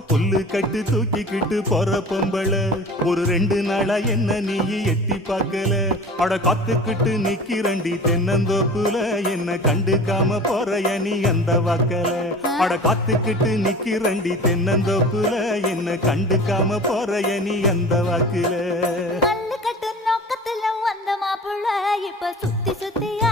புல்லு கட்டு தூக்கிக்கிட்டு போற பொம்பள ஒரு 2 நாளா என்ன நீ எட்டி பார்க்கல. அட காத்துக்கிட்டு நிக்கிறண்டி தென்னந்தோப்புல என்ன கண்டுக்காம போறைய நீ அந்த வாக்கல. அட காத்துக்கிட்டு நிக்கிறண்டி தென்னந்தோப்புல என்ன கண்டுக்காம போறைய நீ அந்த வாக்குல. கட்டு நோக்கத்துல வந்த மாப்புள்ள இப்ப சுத்தி சுத்தியா